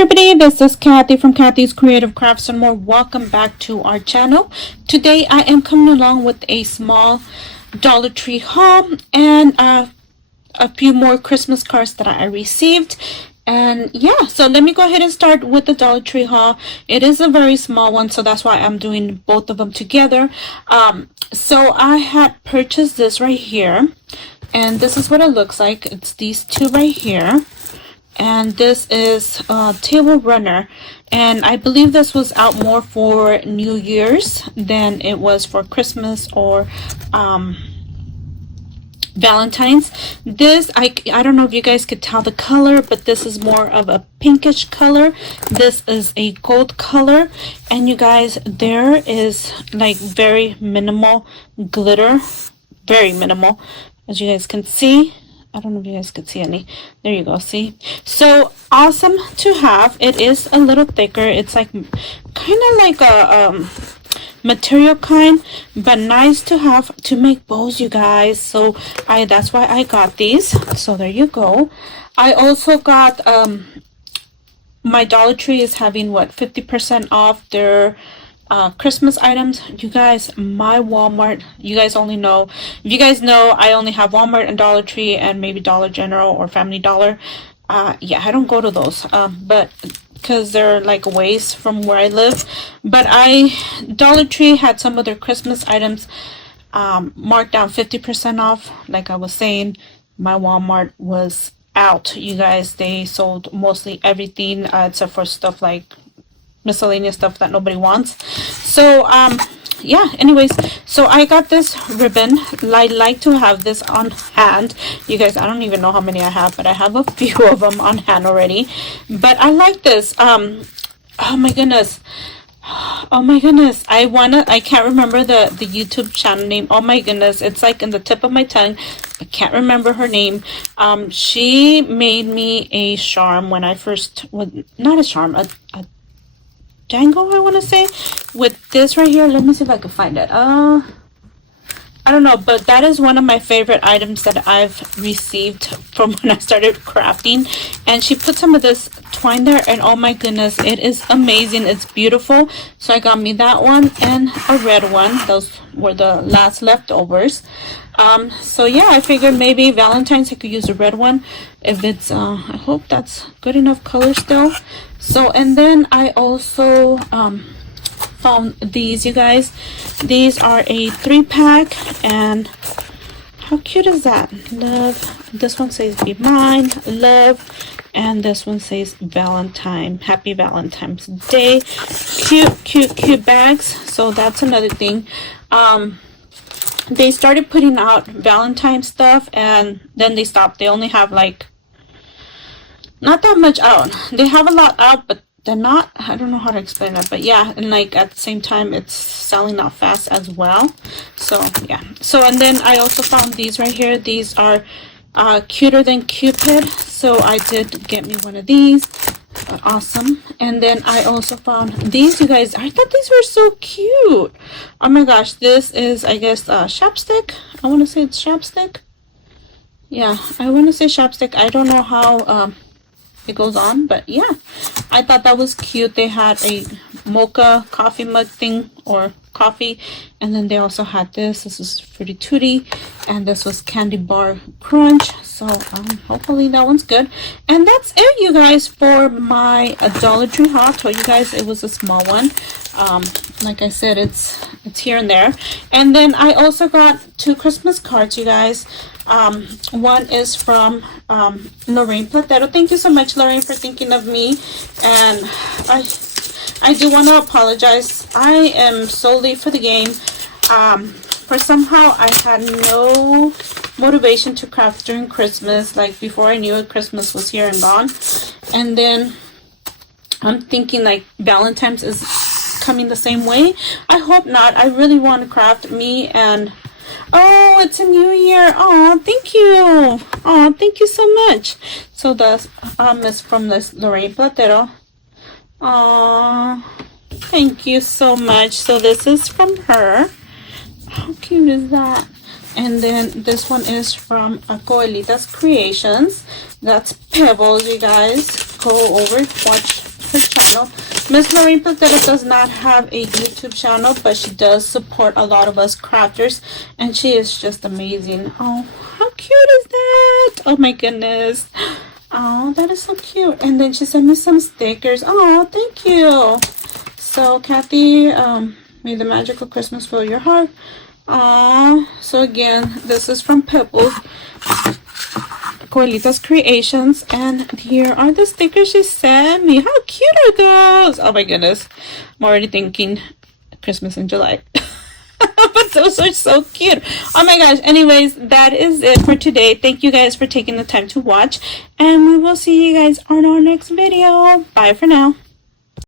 everybody, this is Kathy from Kathy's Creative Crafts and more. Welcome back to our channel. Today I am coming along with a small Dollar Tree haul and a few more Christmas cards that I received. And yeah, so let me go ahead and start with the Dollar Tree haul. It is a very small one, so that's why I'm doing both of them together. So I had purchased this right here, and this is what it looks like. It's these two right here. And this is a table runner, and I believe this was out more for New Year's than it was for Christmas or Valentine's. This I don't know if you guys could tell the color, but this is more of a pinkish color. This is a gold color, and you guys, there is like very minimal glitter, very minimal, as you guys can see. I don't know if you guys could see any. There you go. See? So awesome to have. It is a little thicker. It's like kind of like a material kind, but nice to have to make bows, you guys. So that's why I got these. So there you go. I also got my Dollar Tree is having what, 50% off their Christmas items. You guys, my Walmart, you guys only know, if you guys know, I only have Walmart and Dollar Tree and maybe Dollar General or Family Dollar. Yeah, I don't go to those, but because they're like a ways from where I live. But Dollar Tree had some of their Christmas items marked down 50% off. Like I was saying, my Walmart was out, you guys. They sold mostly everything except for stuff like miscellaneous stuff that nobody wants. So yeah, anyways, so I got this ribbon. I like to have this on hand, you guys. I don't even know how many I have, but I have a few of them on hand already. But I like this. Oh my goodness, I can't remember the YouTube channel name. Oh my goodness, it's like in the tip of my tongue. I can't remember her name. She made me a charm when I first was, not a charm, a dangle, I want to say, with this right here. Let me see if I can find it. I don't know, but that is one of my favorite items that I've received from when I started crafting. And she put some of this twine there, and oh my goodness, it is amazing. It's beautiful. So I got me that one and a red one. Those were the last leftovers. So yeah, I figured maybe Valentine's I could use a red one if it's I hope that's good enough color still. So, and then I also found these, you guys. These are a 3-pack, and how cute is that? Love. This one says be mine, love, and this one says Valentine, happy Valentine's Day. Cute bags. So that's another thing. They started putting out Valentine stuff, and then they stopped. They only have like not that much out. They have a lot out, but they're not, I don't know how to explain that, but yeah, and like at the same time it's selling out fast as well. So yeah. So, and then I also found these right here. These are Cuter Than Cupid, so I did get me one of these. Awesome. And then I also found these, you guys. I thought these were so cute. Oh my gosh, this is, I guess, chapstick. I want to say it's chapstick. Yeah, I want to say chapstick. I don't know how it goes on, but yeah, I thought that was cute. They had a mocha coffee mug thing, or coffee, and then they also had this is Fruity Tooty, and this was Candy Bar Crunch. So hopefully that one's good. And that's it, you guys, for my Dollar Tree haul. I told you guys it was a small one. Like I said, it's here and there. And then I also got 2 Christmas cards, you guys. One is from Lorraine Platero. Thank you so much, Lorraine, for thinking of me. And I do want to apologize. I am so late for the game. For somehow I had no motivation to craft during Christmas. Like before I knew it, Christmas was here and gone. And then I'm thinking like Valentine's is coming the same way. I hope not. I really want to craft me and oh, it's a new year. Oh, thank you. Oh, thank you so much. So the is from this Lorraine Platero. Oh, thank you so much. So this is from her. How cute is that? And then this one is from Coelita's Creations. That's Pebbles, you guys. Go over, watch her channel. Miss Lorraine Platera does not have a YouTube channel, but she does support a lot of us crafters, and she is just amazing. Oh, how cute is that? Oh my goodness. Oh, that is so cute. And then she sent me some stickers. Oh, thank you. So Kathy, may the magical Christmas fill your heart. Oh, so again, this is from Pebbles, Coelita's Creations, and here are the stickers she sent me. How cute are those? Oh my goodness, I'm already thinking Christmas in July. But those are so cute. Oh my gosh. Anyways, that is it for today. Thank you guys for taking the time to watch, and we will see you guys on our next video. Bye for now.